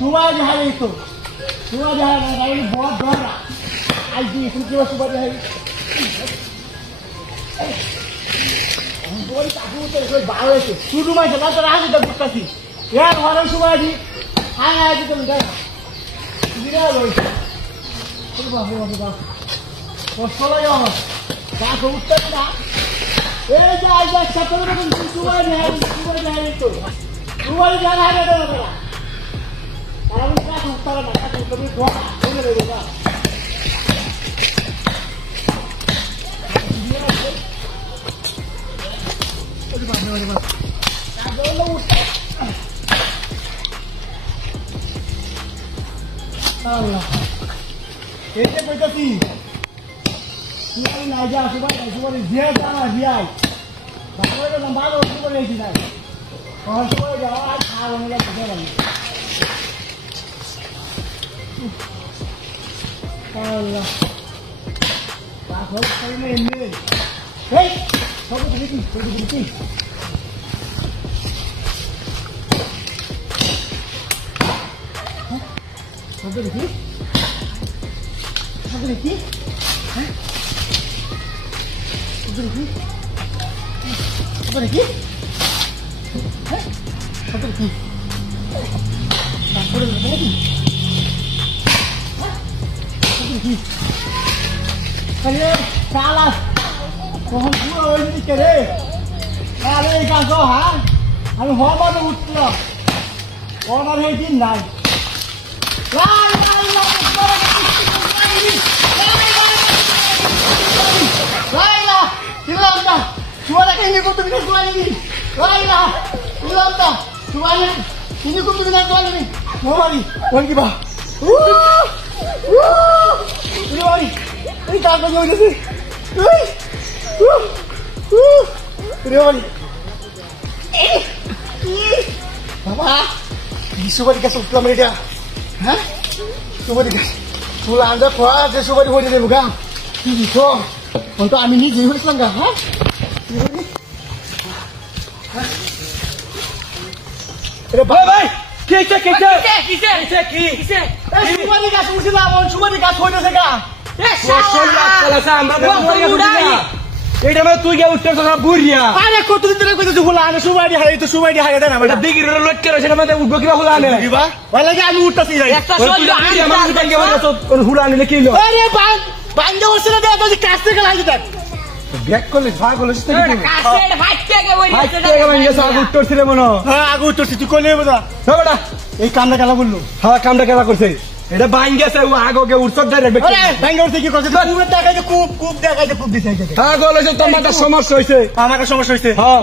सुबह जहाँ तो सुबह जहाँ बहुत डर रहा आज भी सुबह सुबह जहाँ শুধু মাইছে না তো রাজি তো করতেছি এর ঘরে সময় দি আয় আয় দিতে দেখ বিরাট হইছে বাবা বাবা কষ্ট লাগে আমার গাছ উঠতে না এই যে আজ ছাত্র কিন্তু সময় নেই তো সময় জানা হবে না কারণ গাছ উঠতে না গাছ উঠতে ধোয়া হয়ে যাবে না এটা কইতাছি না যা সবাই জিয়া জানা জিয়াই তারপরে তো ভালো করে রেখি না আর সবাই যাওয়া আর খাওয়া নিয়ে যেতে পারি আল্লাহ তাহলে সাইনে এমনি এই সব দেখি Apa lagi? Apa lagi? Hah? Apa lagi? Apa lagi? Hah? Apa lagi? Apa lagi? Hah? Apa lagi? Kalian salah. Pohon gua ini kere. Kalian kasih ha? Anu hama tu utla. Orang hejin nai. Suara ini kau tu dengan suara ini. Laila, hilang dah. Suara ini kau tu dengan suara ini. Mari, pergi bah. Ini mari. Ini tak kau jauh sini. Ini mari. Bapa, suara dikasih pulang mereka. Hah? Suara dikasih. Pulang anda kuat, suara di mana bukan? Ini kau. Untuk kami ni jiwa Islam kah? Hah? Aduh, bhai, kice. Cuma dikasih usia lama, cuma dikasih hoja saja. Kalau saya ambil buaya. Ini mana tu yang utar sana buaya. Ada kau tu tidak kau tu hulan, cuma dia hari itu cuma dia hari ada nama. Tapi kira lot kira saya mana udah kira hulan. Gimana? Walau jadi anu utar sih. Kalau tu dia mana kita kira mana tu hulan ni kilo. Aduh, bang jauh sana dia tu kasih kalau kita. Back করলে ভাগ হলো সেটা কি কাছের হাইটে কে বলি হাইটে কে মানে সব উত্তর ছিল মনো হ্যাঁ আগে উত্তর তুই কইলে বড়া বড়া এই কামটা কেলা বললো হ্যাঁ কামটা কেলা করছে এটা ভাঙ গেছে ও আগেকে উত্তর ডাইরেক্ট আরে ভাঙ গেছে কি করছে পুরো টাকা যে কূপ দেখাইতে কূপ দিছে হ্যাঁ বলেছে তোমার সমস্যা হইছে আমার সমস্যা হইছে হ্যাঁ